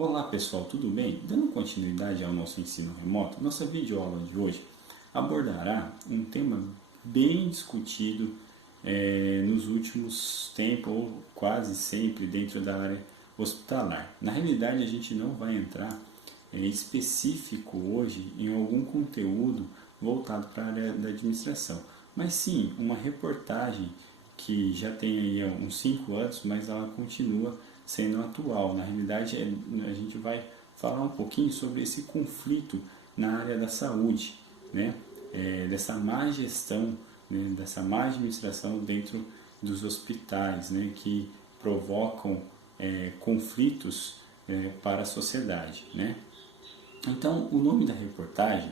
Olá pessoal, tudo bem? Dando continuidade ao nosso ensino remoto, nossa videoaula de hoje abordará um tema bem discutido nos últimos tempos, ou quase sempre dentro da área hospitalar. Na realidade, a gente não vai entrar específico hoje em algum conteúdo voltado para a área da administração, mas sim uma reportagem que já tem aí uns 5 anos, mas ela continua sendo atual. Na realidade, a gente vai falar um pouquinho sobre esse conflito na área da saúde, né? Dessa má gestão, né? Dessa má administração dentro dos hospitais, né? Que provocam conflitos para a sociedade, né? Então, o nome da reportagem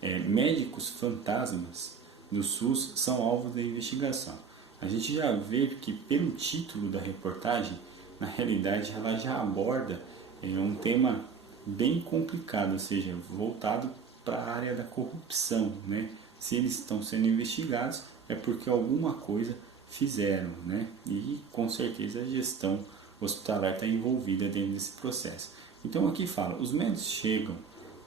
é Médicos Fantasmas do SUS são alvos da investigação. A gente já vê que pelo título da reportagem, na realidade ela já aborda um tema bem complicado, ou seja, voltado para a área da corrupção, né? Se eles estão sendo investigados é porque alguma coisa fizeram, né? E com certeza a gestão hospitalar está envolvida dentro desse processo. Então aqui fala, os médicos chegam,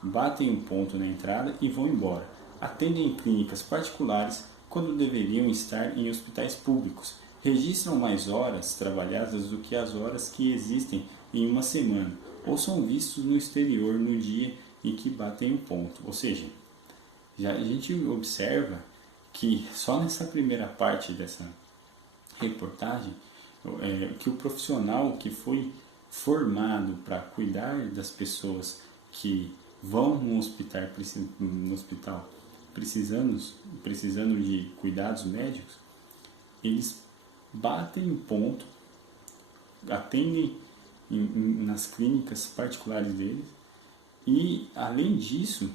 batem um ponto na entrada e vão embora. Atendem em clínicas particulares quando deveriam estar em hospitais públicos. Registram mais horas trabalhadas do que as horas que existem em uma semana, ou são vistos no exterior no dia em que batem o ponto. Ou seja, já a gente observa que só nessa primeira parte dessa reportagem, que o profissional que foi formado para cuidar das pessoas que vão no hospital precisando de cuidados médicos, eles batem o ponto, atendem nas clínicas particulares deles e, além disso,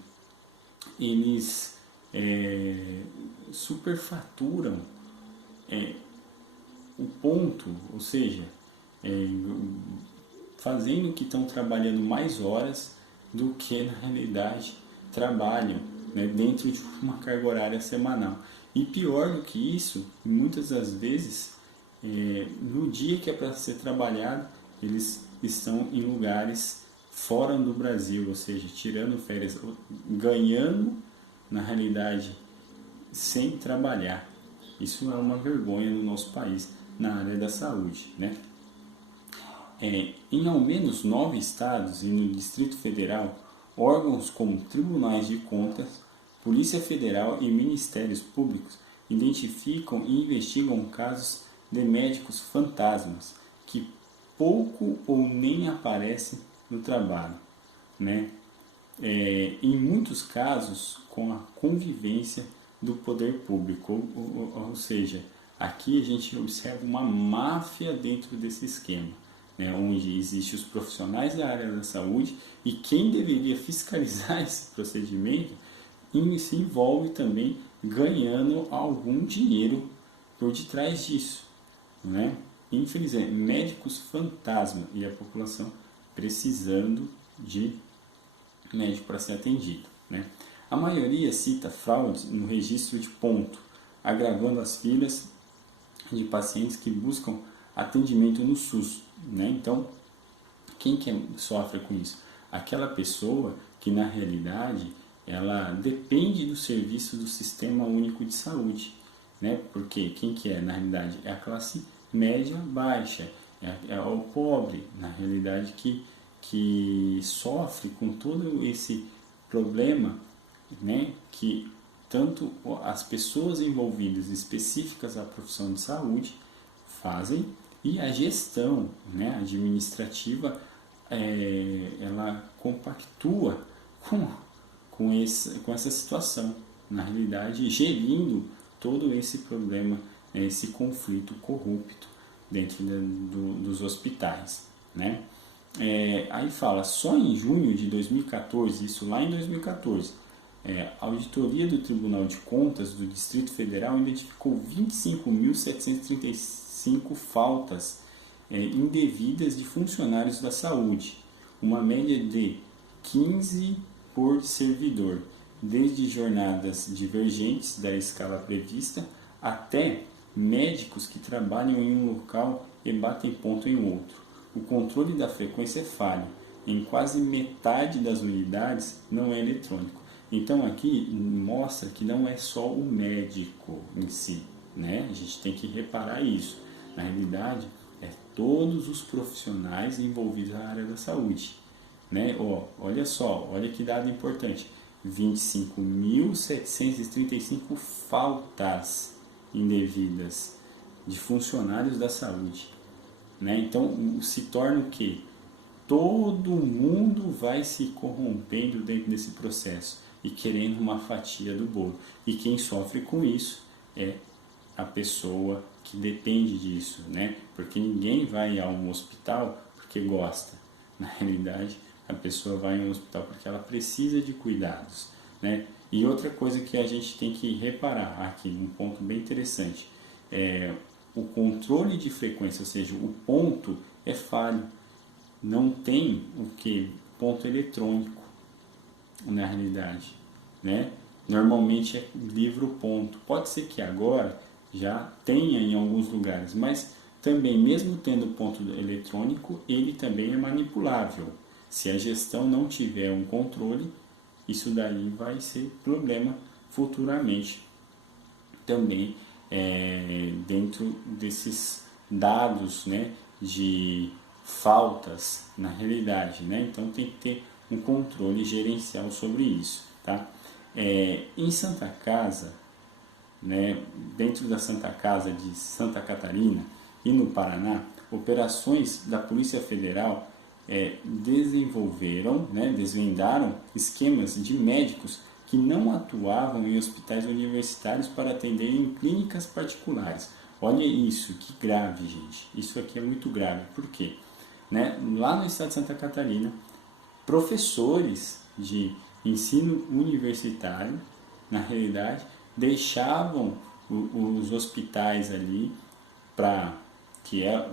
eles superfaturam o ponto, ou seja, fazendo que estão trabalhando mais horas do que na realidade trabalham, né, dentro de uma carga horária semanal. E pior do que isso, muitas das vezes, no dia que é para ser trabalhado, eles estão em lugares fora do Brasil, ou seja, tirando férias, ganhando na realidade sem trabalhar. Isso é uma vergonha no nosso país na área da saúde, né? Em ao menos 9 estados e no Distrito Federal, órgãos como tribunais de contas, Polícia Federal e Ministérios Públicos identificam e investigam casos de médicos fantasmas que pouco ou nem aparecem no trabalho, né? Em muitos casos com a convivência do poder público, ou seja, aqui a gente observa uma máfia dentro desse esquema, né, onde existem os profissionais da área da saúde e quem deveria fiscalizar esse procedimento se envolve também ganhando algum dinheiro por detrás disso, né? Infelizmente, médicos fantasma e a população precisando de médico para ser atendido, né? A maioria cita fraudes no registro de ponto, agravando as filas de pacientes que buscam atendimento no SUS, né? Então, quem que sofre com isso? Aquela pessoa que na realidade ela depende do serviço do Sistema Único de Saúde, né? Porque quem que é na realidade? É a classe média baixa, é o pobre na realidade que sofre com todo esse problema, né? Que tanto as pessoas envolvidas específicas à profissão de saúde fazem e a gestão, né, administrativa ela compactua com essa situação, na realidade gerindo todo esse problema, esse conflito corrupto dentro dos hospitais, né? Aí fala, só em junho de 2014, isso lá em 2014, a auditoria do Tribunal de Contas do Distrito Federal identificou 25.735 faltas indevidas de funcionários da saúde, uma média de 15 por servidor, desde jornadas divergentes da escala prevista até médicos que trabalham em um local e batem ponto em outro. O controle da frequência é falho em quase metade das unidades não é eletrônico. Então aqui mostra que não é só o médico em si, né? A gente tem que reparar isso. Na realidade, é todos os profissionais envolvidos na área da saúde, né? Olha só, olha que dado importante. 25.735 faltas indevidas de funcionários da saúde, né? Então se torna o quê? Todo mundo vai se corrompendo dentro desse processo e querendo uma fatia do bolo. E quem sofre com isso é a pessoa que depende disso, né? Porque ninguém vai a um hospital porque gosta. Na realidade, a pessoa vai a um hospital porque ela precisa de cuidados, né? E outra coisa que a gente tem que reparar aqui, um ponto bem interessante, é o controle de frequência, ou seja, o ponto é falho. Não tem o que? Ponto eletrônico na realidade, né? Normalmente é livro ponto. Pode ser que agora já tenha em alguns lugares, mas também mesmo tendo ponto eletrônico, ele também é manipulável. Se a gestão não tiver um controle, isso daí vai ser problema futuramente também dentro desses dados, né, de faltas na realidade, né? Então tem que ter um controle gerencial sobre isso, tá? Em Santa Casa, né, dentro da Santa Casa de Santa Catarina e no Paraná, operações da Polícia Federal desenvolveram, né, desvendaram esquemas de médicos que não atuavam em hospitais universitários para atender em clínicas particulares. Olha isso, que grave, gente. Isso aqui é muito grave. Por quê? Né? Lá no estado de Santa Catarina, professores de ensino universitário, na realidade, deixavam os hospitais ali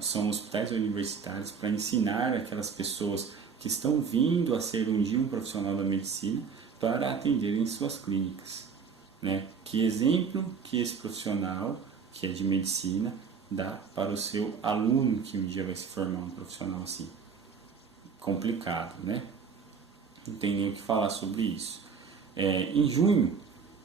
são hospitais universitários para ensinar aquelas pessoas que estão vindo a ser um dia um profissional da medicina para atenderem suas clínicas, né? Que exemplo que esse profissional, que é de medicina, dá para o seu aluno que um dia vai se formar um profissional assim? Complicado, né? Não tem nem o que falar sobre isso. Em junho,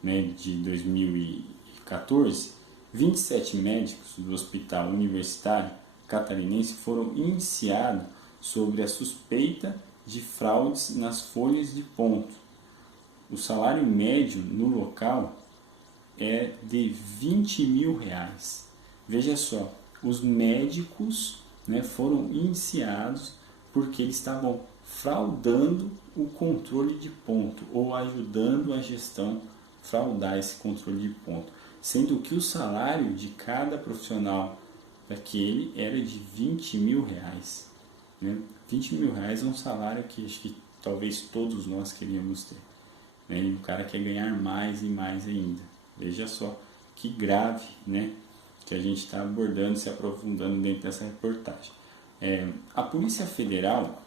né, de 2014, 27 médicos do Hospital Universitário Catarinense foram indiciados sobre a suspeita de fraudes nas folhas de ponto. O salário médio no local é de R$ 20.000. Veja só, os médicos, né, foram indiciados porque eles estavam fraudando o controle de ponto ou ajudando a gestão a fraudar esse controle de ponto, sendo que o salário de cada profissional daquele era de R$ 20.000, né? R$ 20.000 é um salário que acho que talvez todos nós queríamos ter, né? E o cara quer ganhar mais e mais ainda. Veja só que grave, né, que a gente está abordando, se aprofundando dentro dessa reportagem. A Polícia Federal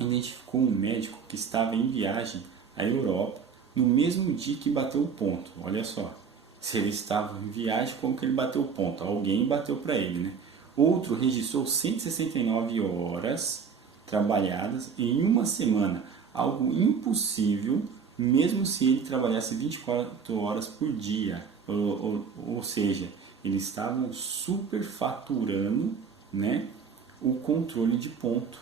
identificou um médico que estava em viagem à Europa no mesmo dia que bateu o ponto. Olha só, se ele estava em viagem, como que ele bateu o ponto? Alguém bateu para ele, né? Outro registrou 169 horas trabalhadas em uma semana, algo impossível, mesmo se ele trabalhasse 24 horas por dia. Ou seja, eles estavam superfaturando, né, o controle de ponto.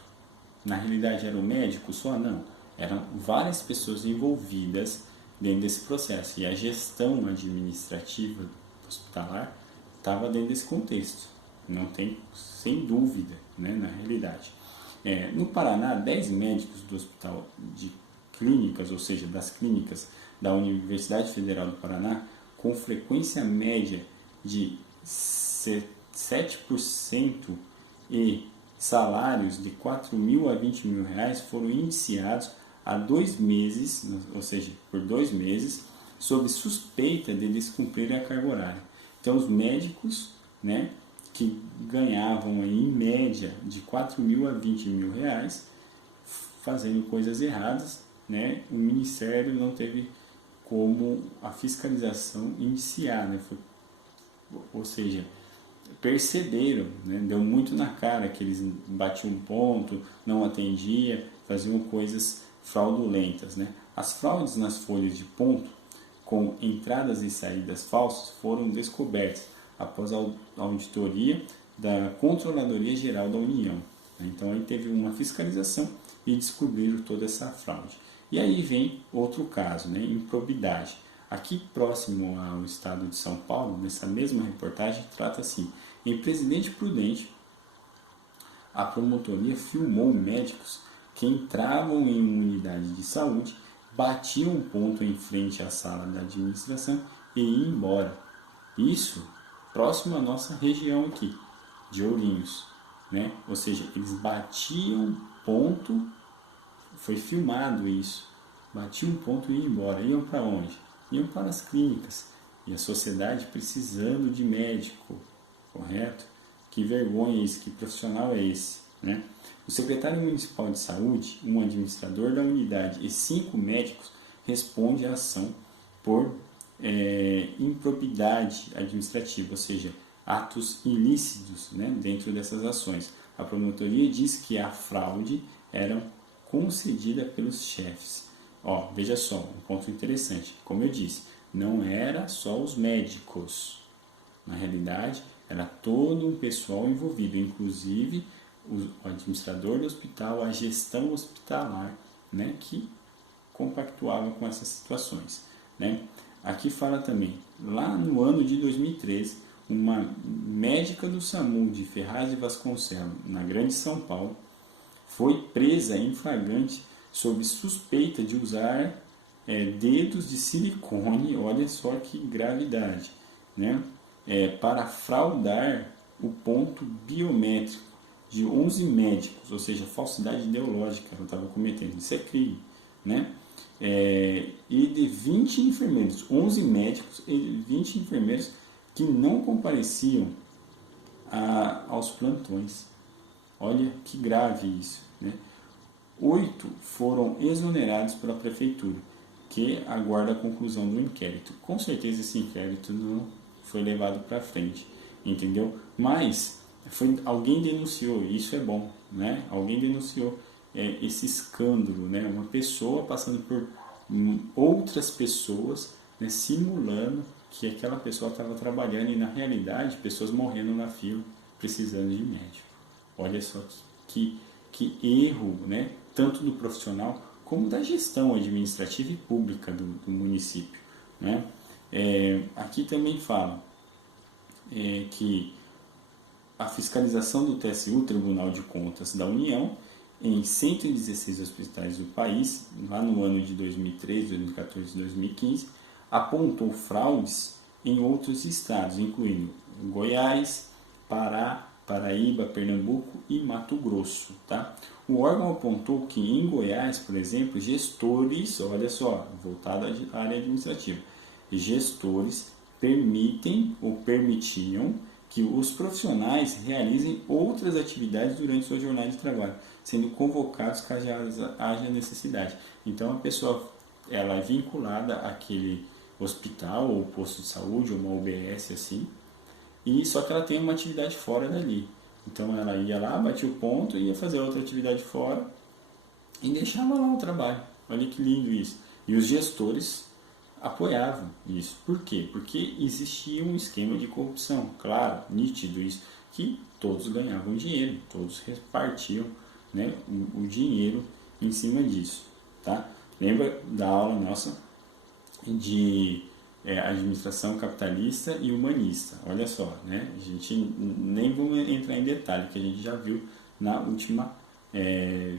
Na realidade era o médico só? Não. Eram várias pessoas envolvidas dentro desse processo. E a gestão administrativa hospitalar estava dentro desse contexto. Não tem, sem dúvida, né, na realidade. No Paraná, 10 médicos do Hospital de Clínicas, ou seja, das clínicas da Universidade Federal do Paraná, com frequência média de 7% e salários de R$ 4.000 a R$ 20.000, foram indiciados há 2 meses, ou seja, por 2 meses, sob suspeita de descumprir a carga horária. Então, os médicos, né, que ganhavam aí, em média de R$ 4.000 a R$ 20.000, fazendo coisas erradas, né, o Ministério não teve como a fiscalização iniciar, né, ou seja, perceberam, né, deu muito na cara que eles batiam um ponto, não atendia, faziam coisas fraudulentas, né? As fraudes nas folhas de ponto, com entradas e saídas falsas, foram descobertas após a auditoria da Controladoria Geral da União. Então, aí teve uma fiscalização e descobriram toda essa fraude. E aí vem outro caso, né? Improbidade. Aqui próximo ao estado de São Paulo, nessa mesma reportagem, trata assim: em Presidente Prudente, a promotoria filmou médicos que entravam em uma unidade de saúde, batiam um ponto em frente à sala da administração e iam embora. Isso próximo à nossa região aqui, de Ourinhos, né? Ou seja, eles batiam ponto, foi filmado isso, batiam ponto e iam embora. Iam para onde? Iam para as clínicas. E a sociedade precisando de médico, correto? Que vergonha isso, que profissional é esse, né? O secretário municipal de saúde, um administrador da unidade e 5 médicos respondem à ação por improbidade administrativa, ou seja, atos ilícitos, né, dentro dessas ações. A promotoria diz que a fraude era concedida pelos chefes. Ó, veja só, um ponto interessante. Como eu disse, não era só os médicos. Na realidade, era todo um pessoal envolvido, inclusive o administrador do hospital, a gestão hospitalar, né, que compactuava com essas situações, né? Aqui fala também, lá no ano de 2013, uma médica do SAMU de Ferraz de Vasconcelos, na Grande São Paulo, foi presa em flagrante sob suspeita de usar dedos de silicone, olha só que gravidade, né? Para fraudar o ponto biométrico de 11 médicos, ou seja, falsidade ideológica ela estava cometendo, isso é crime, né? E de 20 enfermeiros, 11 médicos e 20 enfermeiros que não compareciam aos plantões. Olha que grave isso, né? 8 foram exonerados pela prefeitura, que aguarda a conclusão do inquérito. Com certeza esse inquérito não foi levado para frente, entendeu? Mas alguém denunciou, isso é bom, né? Alguém denunciou esse escândalo, né? Uma pessoa passando por outras pessoas, né? Simulando que aquela pessoa estava trabalhando e na realidade pessoas morrendo na fila precisando de médico. Olha só que erro, né? Tanto do profissional como da gestão administrativa e pública do município, né? Aqui também fala que a fiscalização do TSU, Tribunal de Contas da União, em 116 hospitais do país, lá no ano de 2013, 2014 e 2015, apontou fraudes em outros estados, incluindo Goiás, Pará, Paraíba, Pernambuco e Mato Grosso. Tá? O órgão apontou que em Goiás, por exemplo, gestores, olha só, voltado à área administrativa, gestores permitem ou permitiam que os profissionais realizem outras atividades durante sua jornada de trabalho, sendo convocados caso haja necessidade. Então a pessoa ela é vinculada àquele hospital ou posto de saúde ou uma UBS assim, e só que ela tem uma atividade fora dali. Então ela ia lá, batia o ponto, ia fazer outra atividade fora e deixava lá o trabalho. Olha que lindo isso. E os gestores apoiavam isso. Por quê? Porque existia um esquema de corrupção, claro, nítido isso, que todos ganhavam dinheiro, todos repartiam, né, o dinheiro em cima disso. Tá? Lembra da aula nossa de administração capitalista e humanista? Olha só, né? A gente nem vamos entrar em detalhe, que a gente já viu na última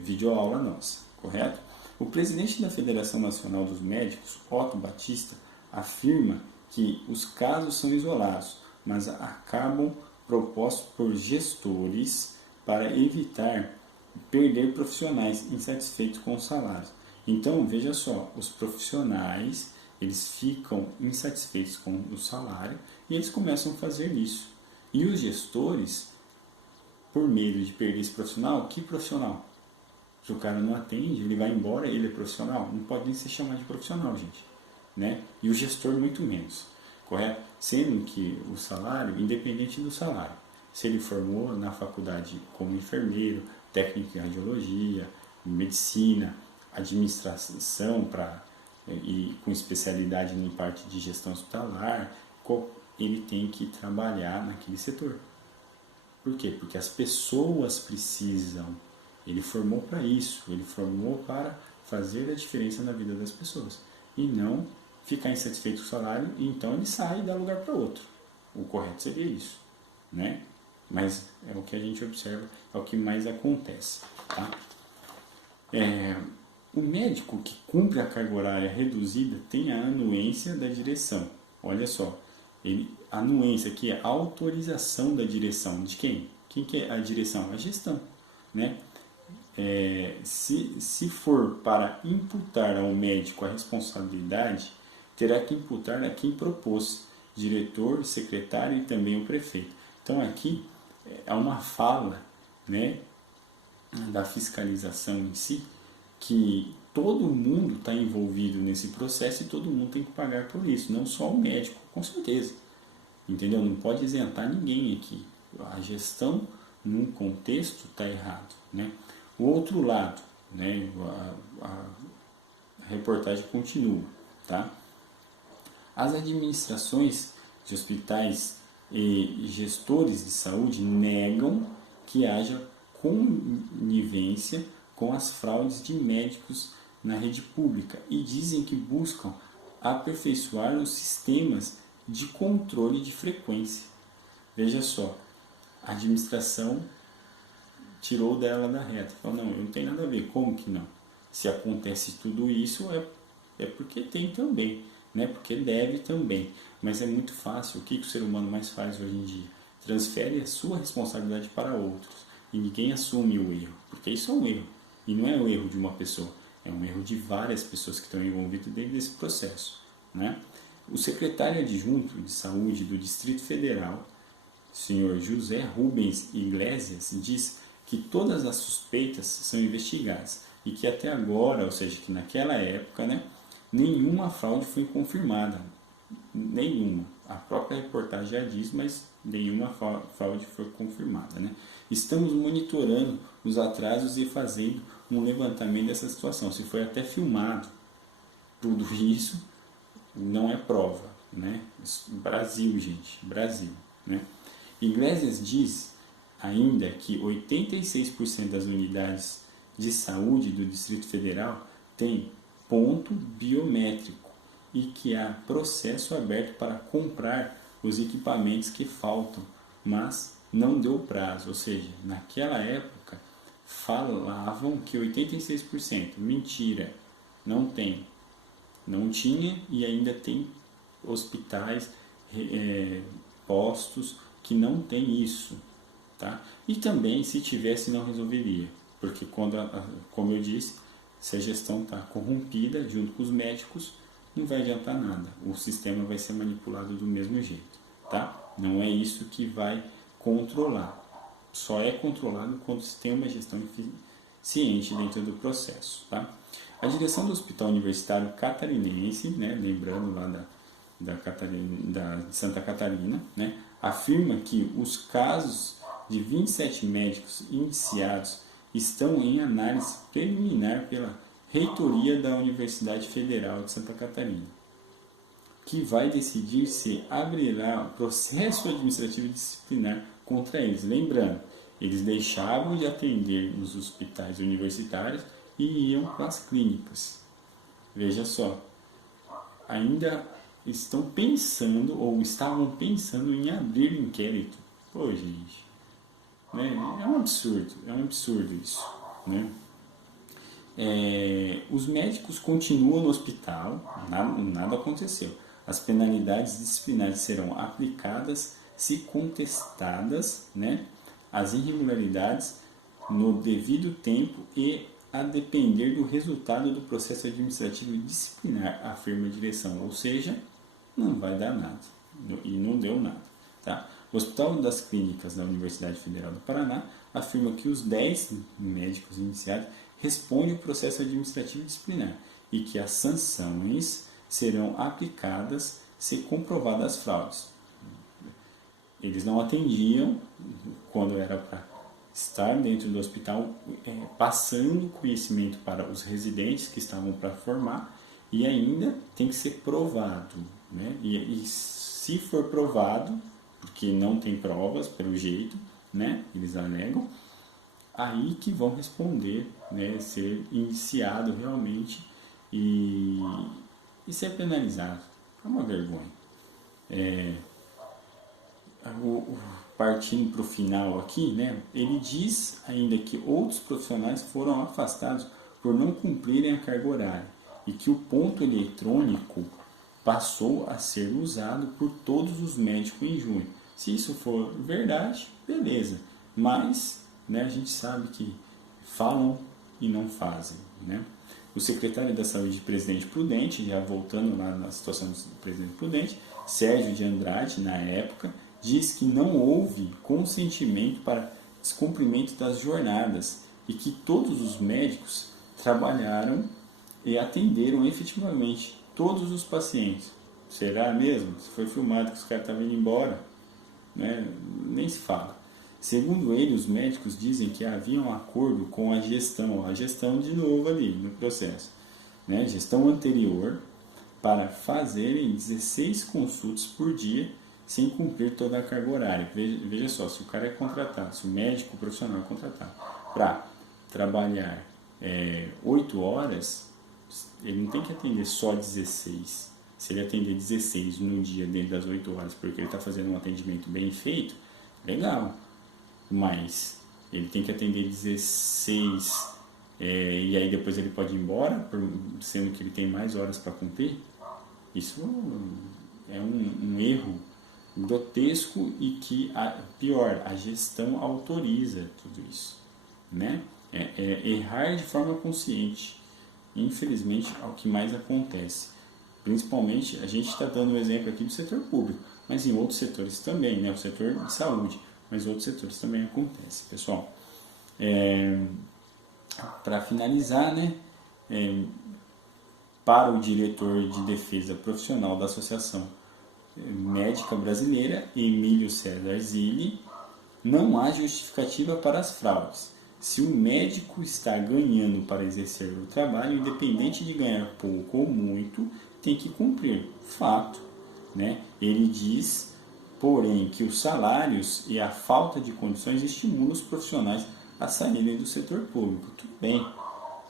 videoaula nossa, correto? O presidente da Federação Nacional dos Médicos, Otto Batista, afirma que os casos são isolados, mas acabam propostos por gestores para evitar perder profissionais insatisfeitos com os salários. Então, veja só, os profissionais eles ficam insatisfeitos com o salário e eles começam a fazer isso. E os gestores, por medo de perder esse profissional, que profissional? Se o cara não atende, ele vai embora, ele é profissional? Não pode nem ser chamado de profissional, gente. Né? E o gestor muito menos, correto? Sendo que o salário, independente do salário, se ele formou na faculdade como enfermeiro, técnico em radiologia, medicina, administração e com especialidade em parte de gestão hospitalar, ele tem que trabalhar naquele setor. Por quê? Porque as pessoas precisam. Ele formou para isso, ele formou para fazer a diferença na vida das pessoas e não ficar insatisfeito com o salário e então ele sai e dá lugar para outro. O correto seria isso, né? Mas é o que a gente observa, é o que mais acontece, tá? O médico que cumpre a carga horária reduzida tem a anuência da direção. Olha só, anuência aqui é a autorização da direção. De quem? Quem que é a direção? A gestão, né? Se for para imputar ao médico a responsabilidade, terá que imputar a quem propôs, diretor, secretário e também o prefeito. Então aqui há uma fala, né, da fiscalização em si, que todo mundo está envolvido nesse processo e todo mundo tem que pagar por isso, não só o médico, com certeza. Entendeu? Não pode isentar ninguém aqui. A gestão num contexto está errado, né? O outro lado, né, a reportagem continua, tá? As administrações de hospitais e gestores de saúde negam que haja conivência com as fraudes de médicos na rede pública e dizem que buscam aperfeiçoar os sistemas de controle de frequência. Veja só, a administração tirou dela da reta. Falou, não tem nada a ver. Como que não? Se acontece tudo isso, é porque tem também, né? Porque deve também. Mas é muito fácil. O que o ser humano mais faz hoje em dia? Transfere a sua responsabilidade para outros. E ninguém assume o erro. Porque isso é um erro. E não é o erro de uma pessoa. É um erro de várias pessoas que estão envolvidas dentro desse processo, né? O secretário adjunto de saúde do Distrito Federal, senhor José Rubens Iglesias, diz que todas as suspeitas são investigadas e que até agora, ou seja, que naquela época, né, nenhuma fraude foi confirmada. Nenhuma. A própria reportagem já diz, mas nenhuma fraude foi confirmada, né? Estamos monitorando os atrasos e fazendo um levantamento dessa situação. Se foi até filmado, tudo isso não é prova, né? Brasil, gente, Brasil, né? Iglesias diz ainda que 86% das unidades de saúde do Distrito Federal tem ponto biométrico e que há processo aberto para comprar os equipamentos que faltam, mas não deu prazo, ou seja, naquela época falavam que 86%, mentira, não tem, não tinha e ainda tem hospitais, postos que não tem isso, tá? E também se tivesse não resolveria, porque quando, como eu disse, se a gestão está corrompida junto com os médicos, não vai adiantar nada, o sistema vai ser manipulado do mesmo jeito, tá? Não é isso que vai controlar, só é controlado quando se tem uma gestão eficiente dentro do processo, tá? A direção do Hospital Universitário Catarinense, né, lembrando lá da Santa Catarina, né, afirma que os casos de 27 médicos indiciados estão em análise preliminar pela reitoria da Universidade Federal de Santa Catarina, que vai decidir se abrirá processo administrativo disciplinar contra eles. Lembrando, eles deixavam de atender nos hospitais universitários e iam para as clínicas. Veja só, ainda estão pensando ou estavam pensando em abrir inquérito. Pô, gente, né? É um absurdo isso, né? Os médicos continuam no hospital, nada aconteceu. As penalidades disciplinares serão aplicadas se contestadas, né, as irregularidades no devido tempo e a depender do resultado do processo administrativo disciplinar, afirma a direção. Ou seja, não vai dar nada. E não deu nada. Tá? O Hospital das Clínicas da Universidade Federal do Paraná afirma que os 10 médicos iniciados respondem ao processo administrativo disciplinar e que as sanções serão aplicadas se comprovadas as fraudes. Eles não atendiam quando era para estar dentro do hospital, passando conhecimento para os residentes que estavam para formar, e ainda tem que ser provado, né? E se for provado, porque não tem provas pelo jeito, né? Eles alegam, aí que vão responder, né? Ser iniciado realmente e, e ser penalizado. É uma vergonha. Partindo para o final aqui, né, ele diz ainda que outros profissionais foram afastados por não cumprirem a carga horária e que o ponto eletrônico passou a ser usado por todos os médicos em junho. Se isso for verdade, beleza, mas, né, a gente sabe que falam e não fazem, né? O secretário da Saúde, Presidente Prudente, já voltando lá na situação do Presidente Prudente, Sérgio de Andrade, na época, diz que não houve consentimento para descumprimento das jornadas e que todos os médicos trabalharam e atenderam efetivamente todos os pacientes. Será mesmo? Se foi filmado que os caras estavam indo embora, né? Nem se fala. Segundo ele, os médicos dizem que havia um acordo com a gestão de novo ali no processo, né? Gestão anterior, para fazerem 16 consultas por dia sem cumprir toda a carga horária. Veja só, se o cara é contratado, se o médico profissional é contratado para trabalhar 8 horas, ele não tem que atender só 16. Se ele atender 16 no dia dentro das 8 horas, porque ele está fazendo um atendimento bem feito, legal. Mas ele tem que atender 16 e aí depois ele pode ir embora, sendo que ele tem mais horas para cumprir. Isso é um erro grotesco e que, pior, a gestão autoriza tudo isso, né? Errar de forma consciente. Infelizmente, é o que mais acontece. Principalmente, a gente está dando um exemplo aqui do setor público, mas em outros setores também, né? O setor de saúde, mas outros setores também acontece, pessoal. Para finalizar, né? Para o diretor de defesa profissional da Associação Médica Brasileira, Emílio César Zilli, não há justificativa para as fraudes. Se o médico está ganhando para exercer o trabalho, independente de ganhar pouco ou muito, tem que cumprir. Fato, né? Ele diz, porém, que os salários e a falta de condições estimulam os profissionais a saírem do setor público. Tudo bem,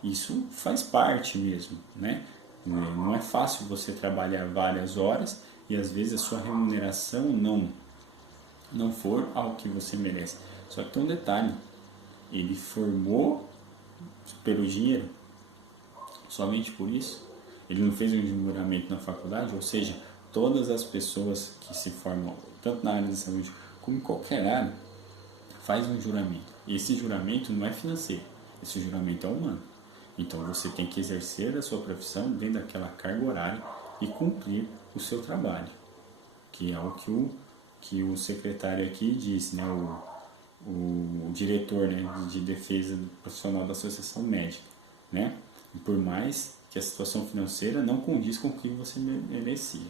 isso faz parte mesmo, né? Não é fácil você trabalhar várias horas e às vezes a sua remuneração não for ao que você merece. Só que tem um detalhe, ele formou pelo dinheiro, somente por isso. Ele não fez um juramento na faculdade, ou seja, todas as pessoas que se formam, tanto na área da saúde como em qualquer área, faz um juramento. E esse juramento não é financeiro, esse juramento é humano. Então você tem que exercer a sua profissão dentro daquela carga horária e cumprir o seu trabalho, que é o que o secretário aqui disse, né? O diretor, né, de defesa profissional da Associação Médica, né? E por mais que a situação financeira não condiz com o que você merecia,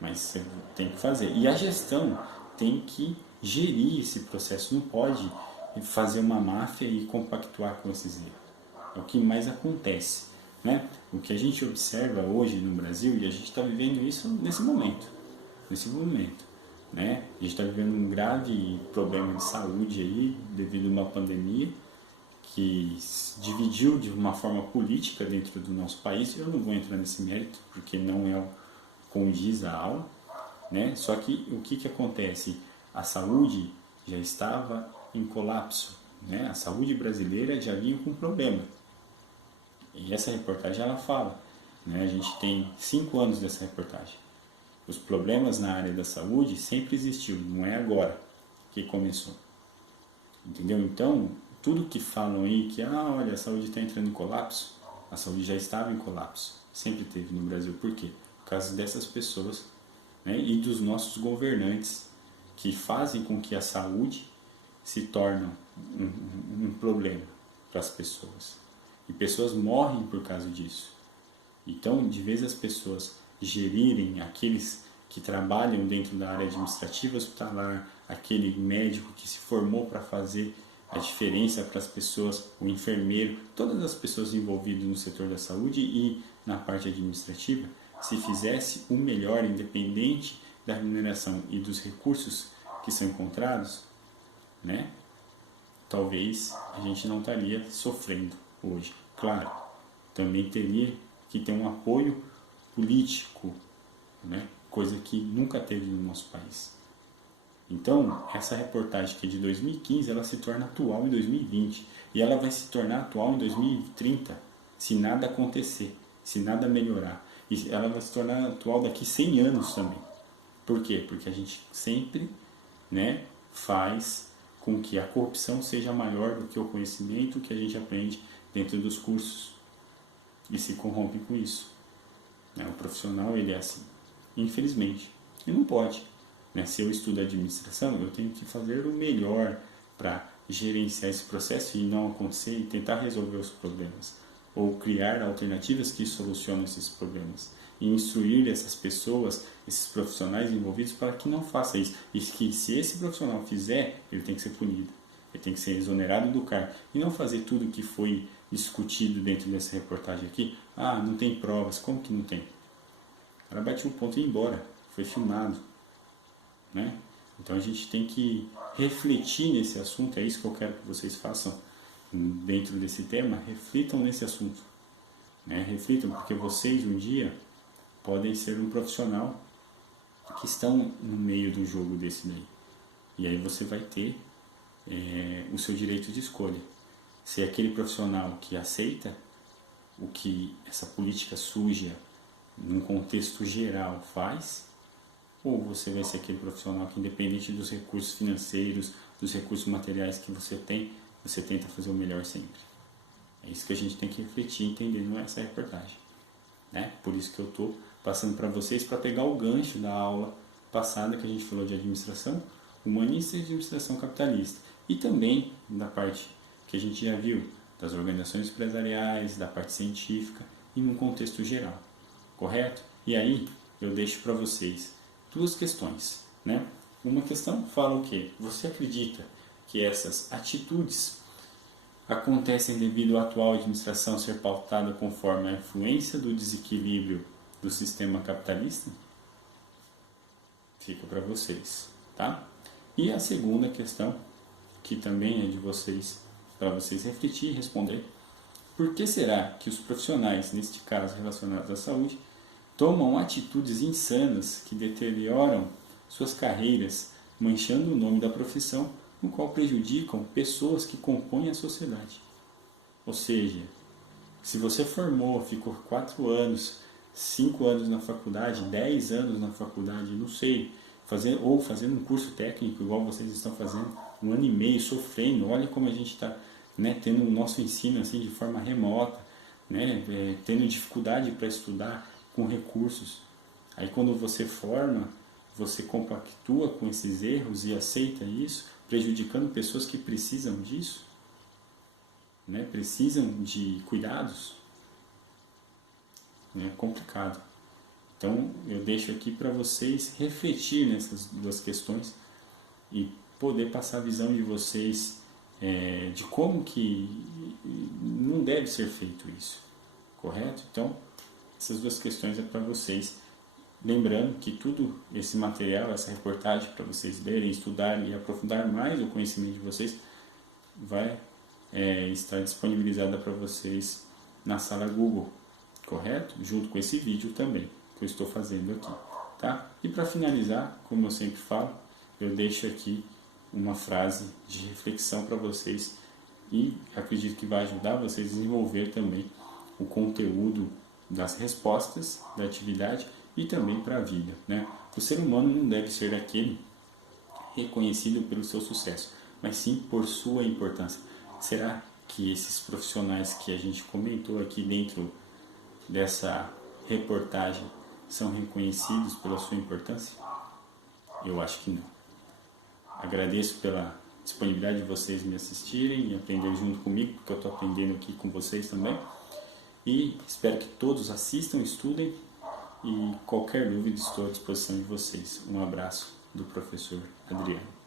mas você tem que fazer. E a gestão tem que gerir esse processo, não pode fazer uma máfia e compactuar com esses erros. É o que mais acontece, né? O que a gente observa hoje no Brasil, e a gente está vivendo isso nesse momento, né? A gente está vivendo um grave problema de saúde aí, devido a uma pandemia que dividiu de uma forma política dentro do nosso país. Eu não vou entrar nesse mérito, porque não é o condiz a aula, né? Só que o que acontece? A saúde já estava em colapso, né? A saúde brasileira já vinha com problema. E essa reportagem ela fala, né? A gente tem 5 anos dessa reportagem. Os problemas na área da saúde sempre existiu, não é agora que começou. Entendeu? Então, tudo que falam aí que olha, a saúde está entrando em colapso, a saúde já estava em colapso, sempre teve no Brasil. Por quê? Por causa dessas pessoas, né? E dos nossos governantes que fazem com que a saúde se torne um problema para as pessoas. E pessoas morrem por causa disso. Então, de vez as pessoas gerirem aqueles que trabalham dentro da área administrativa hospitalar, aquele médico que se formou para fazer a diferença para as pessoas, o enfermeiro, todas as pessoas envolvidas no setor da saúde e na parte administrativa, se fizesse o melhor, independente da remuneração e dos recursos que são encontrados, né? Talvez a gente não estaria sofrendo hoje. Claro, também teria que ter um apoio político, né? Coisa que nunca teve no nosso país. Então, essa reportagem que é de 2015, ela se torna atual em 2020 e ela vai se tornar atual em 2030, se nada acontecer, se nada melhorar. E ela vai se tornar atual daqui 100 anos também. Por quê? Porque a gente sempre, né, faz com que a corrupção seja maior do que o conhecimento que a gente aprende dentro dos cursos e se corrompe com isso. O profissional, ele é assim, infelizmente, e não pode. Se eu estudo administração, eu tenho que fazer o melhor para gerenciar esse processo e não acontecer e tentar resolver os problemas, ou criar alternativas que solucionem esses problemas, e instruir essas pessoas, esses profissionais envolvidos para que não faça isso, e que se esse profissional fizer, ele tem que ser punido, ele tem que ser exonerado do cargo, e não fazer tudo o que foi discutido dentro dessa reportagem aqui. Ah, não tem provas. Como que não tem? Ela bateu um ponto e ia embora, foi filmado, né? Então a gente tem que refletir nesse assunto, é isso que eu quero que vocês façam dentro desse tema, reflitam nesse assunto, né? Reflitam, porque vocês um dia podem ser um profissional que estão no meio do jogo desse daí, e aí você vai ter o seu direito de escolha, se é aquele profissional que aceita o que essa política suja num contexto geral faz, ou você vai ser aquele profissional que, independente dos recursos financeiros, dos recursos materiais que você tem, você tenta fazer o melhor sempre. É isso que a gente tem que refletir e entender nessa reportagem, né? Por isso que eu estou passando para vocês, para pegar o gancho da aula passada que a gente falou de administração humanista e administração capitalista, e também da parte que a gente já viu das organizações empresariais, da parte científica e num contexto geral, correto? E aí eu deixo para vocês duas questões, né? Uma questão fala o quê? Você acredita que essas atitudes acontecem devido à atual administração ser pautada conforme a influência do desequilíbrio do sistema capitalista? Fica para vocês, tá? E a segunda questão, que também é de vocês, para vocês refletir e responder: por que será que os profissionais, neste caso relacionados à saúde, tomam atitudes insanas que deterioram suas carreiras, manchando o nome da profissão, no qual prejudicam pessoas que compõem a sociedade? Ou seja, se você formou, ficou 4 anos, 5 anos na faculdade, 10 anos na faculdade, não sei, fazendo um curso técnico igual vocês estão fazendo, 1 ano e meio, sofrendo, olha como a gente está, né, tendo o nosso ensino assim de forma remota, né, tendo dificuldade para estudar com recursos. Aí quando você forma, você compactua com esses erros e aceita isso, prejudicando pessoas que precisam disso, né, precisam de cuidados. É complicado. Então eu deixo aqui para vocês refletir nessas duas questões e poder passar a visão de vocês de como que não deve ser feito isso, correto? Então essas duas questões é para vocês. Lembrando que tudo esse material, essa reportagem, para vocês lerem, estudarem e aprofundar mais o conhecimento de vocês, vai estar disponibilizada para vocês na sala Google, correto? Junto com esse vídeo também, que eu estou fazendo aqui, tá? E para finalizar, como eu sempre falo, eu deixo aqui uma frase de reflexão para vocês e acredito que vai ajudar vocês a desenvolver também o conteúdo das respostas da atividade e também para a vida, né? O ser humano não deve ser aquele reconhecido pelo seu sucesso, mas sim por sua importância. Será que esses profissionais que a gente comentou aqui dentro dessa reportagem são reconhecidos pela sua importância? Eu acho que não. Agradeço pela disponibilidade de vocês me assistirem e aprender junto comigo, porque eu estou aprendendo aqui com vocês também. E espero que todos assistam, estudem, e qualquer dúvida estou à disposição de vocês. Um abraço do professor Adriano.